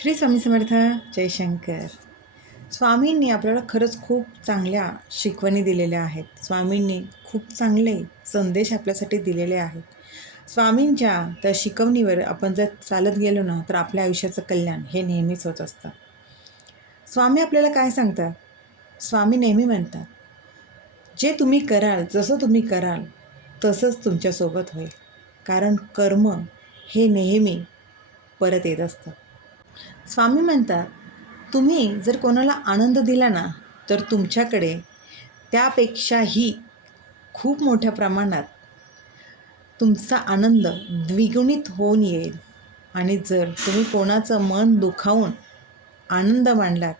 श्री स्वामी समर्थ जयशंकर स्वामींनी आपल्याला खरंच खूप चांगल्या शिकवणी दिलेल्या आहेत. स्वामींनी खूप चांगले संदेश आपल्यासाठी दिलेले आहेत. स्वामींच्या त्या शिकवणीवर आपण जर चालत गेलो ना तर आपल्या आयुष्याचं कल्याण हे नेहमीच होत असतं. स्वामी आपल्याला काय सांगतात? स्वामी नेहमी म्हणतात जे तुम्ही कराल जसं तुम्ही कराल तसंच तुमच्यासोबत होईल. कारण कर्म हे नेहमी परत येत असतं. स्वामी म्हणतात तुम्ही जर कोणाला आनंद दिला ना तर तुमच्याकडे त्यापेक्षाही खूप मोठ्या प्रमाणात तुमचा आनंद द्विगुणित होऊन येईल. आणि जर तुम्ही कोणाचं मन दुखावून आनंद मांडलात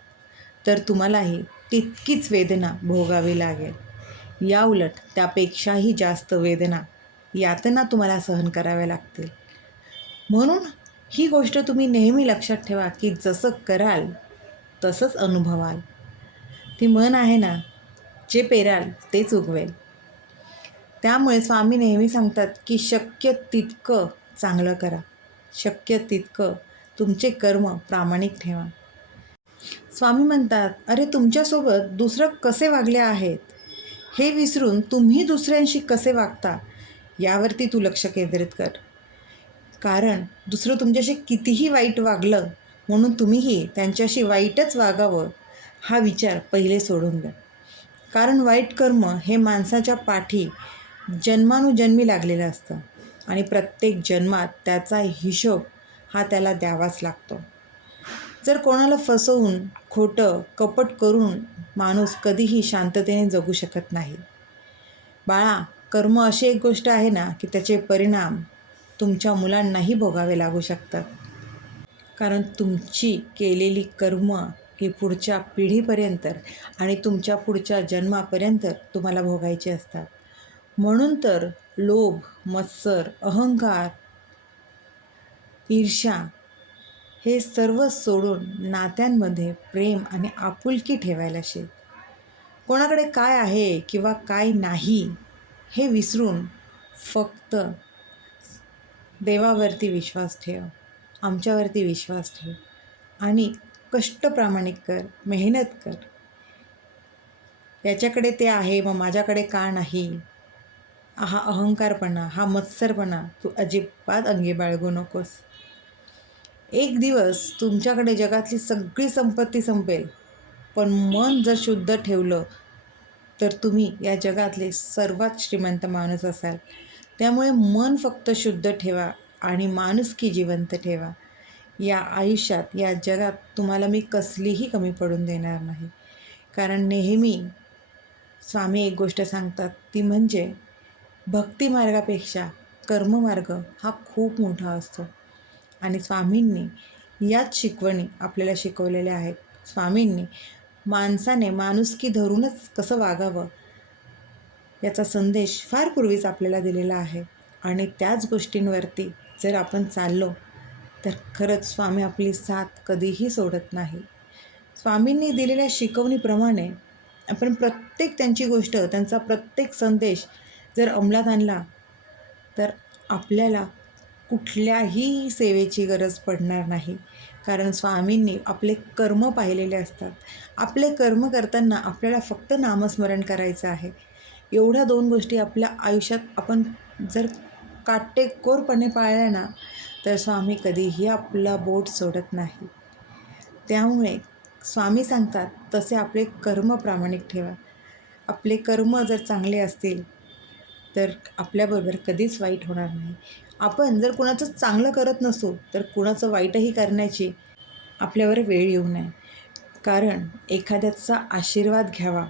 तर तुम्हालाही तितकीच वेदना भोगावी लागेल. याउलट त्यापेक्षाही जास्त वेदना यातना तुम्हाला सहन कराव्या लागतील. म्हणून ही गोष्ट तुम्ही नेहमी लक्षात ठेवा की जसं कराल तसंच अनुभवाल. ती मन आहे ना जे पेराल तेच उगवेल. त्यामुळे स्वामी नेहमी सांगतात की शक्य तितकं चांगलं करा. शक्य तितकं तुमचे कर्म प्रामाणिक ठेवा. स्वामी म्हणतात अरे तुमच्यासोबत दुसरं कसे वागले आहेत? हे विसरून तुम्ही दुसऱ्यांशी कसे वागता? यावरती तू लक्ष केंद्रित कर. कारण दुसरं तुमच्याशी कितीही वाईट वागलं म्हणून तुम्हीही त्यांच्याशी वाईटच वागावं हा विचार पहिले सोडून द्या. कारण वाईट कर्म हे माणसाच्या पाठी जन्मानुजन्मी लागलेलं असतं आणि प्रत्येक जन्मात त्याचा हिशोब हा त्याला द्यावाच लागतो. जर कोणाला फसवून खोटं कपट करून माणूस कधीही शांततेने जगू शकत नाही. बाळा कर्म अशी एक गोष्ट आहे ना की त्याचे परिणाम तुमच्या मुलांनाही भोगावे लागू शकतात. कारण तुमची केलेली कर्म ही पुढच्या पिढीपर्यंत आणि तुमच्या पुढच्या जन्मापर्यंत तुम्हाला भोगायची असतात. म्हणून तर लोभ मत्सर अहंकार ईर्ष्या हे सर्व सोडून नात्यांमध्ये प्रेम आणि आपुलकी ठेवायला शिक. कोणाकडे काय आहे किंवा काय नाही हे विसरून फक्त देवावरती विश्वास ठेव आमच्यावरती विश्वास ठेव आणि कष्ट प्रामाणिक कर मेहनत कर. याच्याकडे ते आहे मग माझ्याकडे का नाही? हा अहंकारपणा हा मत्सरपणा तू अजिबात अंगी बाळगू नकोस. एक दिवस तुमच्याकडे जगातली सगळी संपत्ती संपेल पण मन जर शुद्ध ठेवलं तर तुम्ही या जगातले सर्वात श्रीमंत माणूस असाल. त्यामुळे मन फक्त शुद्ध ठेवा आणि माणुसकी जिवंत ठेवा. या आयुष्यात या जगात तुम्हाला मी कसलीही कमी पडून देणार नाही. कारण नेहमी स्वामी एक गोष्ट सांगतात ती म्हणजे भक्तिमार्गापेक्षा कर्ममार्ग हा खूप मोठा असतो. आणि स्वामींनी याच शिकवणी आपल्याला शिकवलेल्या आहेत. स्वामींनी माणसाने माणुसकी धरूनच कसं वागावं याचा संदेश फार पूर्वीच आपल्याला दिलेला आहे. आणि त्याच गोष्टींवरती जर आपण चाललो तर खरंच स्वामी आपली साथ कधीही सोडत नाही. स्वामींनी दिलेल्या शिकवणीप्रमाणे आपण प्रत्येक त्यांची गोष्ट त्यांचा प्रत्येक संदेश जर अंमलात आणला तर आपल्याला कुठल्याही सेवेची गरज पडणार नाही. कारण स्वामींनी आपले कर्म पाहिलेले असतात. आपले कर्म करताना आपल्याला फक्त नामस्मरण करायचं आहे. एवढ्या दोन गोष्टी आपल्या आयुष्यात आपण जर काटेकोरपणे पाळल्या ना तर स्वामी कधीही आपला बोट सोडत नाही. त्यामुळे स्वामी सांगतात तसे आपले कर्म प्रामाणिक ठेवा. आपले कर्म जर चांगले असतील तर आपल्याबरोबर कधीच वाईट होणार नाही. आपण जर कुणाचं चांगलं करत नसू तर कुणाचं वाईटही करण्याची आपल्यावर वेळ येऊ नये. कारण एखाद्याचा आशीर्वाद घ्यावा.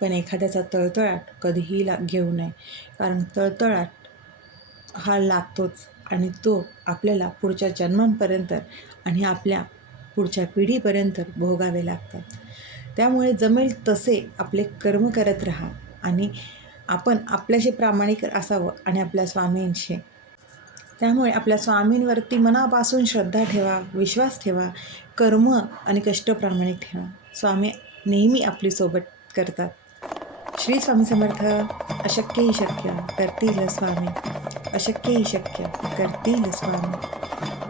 पण एखाद्याचा तळतळाट कधीही ला घेऊ नये. कारण तळतळाट हा लागतोच आणि तो आपल्याला पुढच्या जन्मांपर्यंत आणि आपल्या पुढच्या पिढीपर्यंत भोगावे लागतात. त्यामुळे जमेल तसे आपले कर्म करत राहा आणि आपण आपल्याशी प्रामाणिक असावं आणि आपल्या स्वामींशी. त्यामुळे आपल्या स्वामींवरती मनापासून श्रद्धा ठेवा विश्वास ठेवा कर्म आणि कष्ट प्रामाणिक ठेवा. स्वामी नेहमी आपली सोबत करतात. श्री स्वामी समर्थ अशक्यही शक्य करतील स्वामी अशक्यही शक्य करतील स्वामी।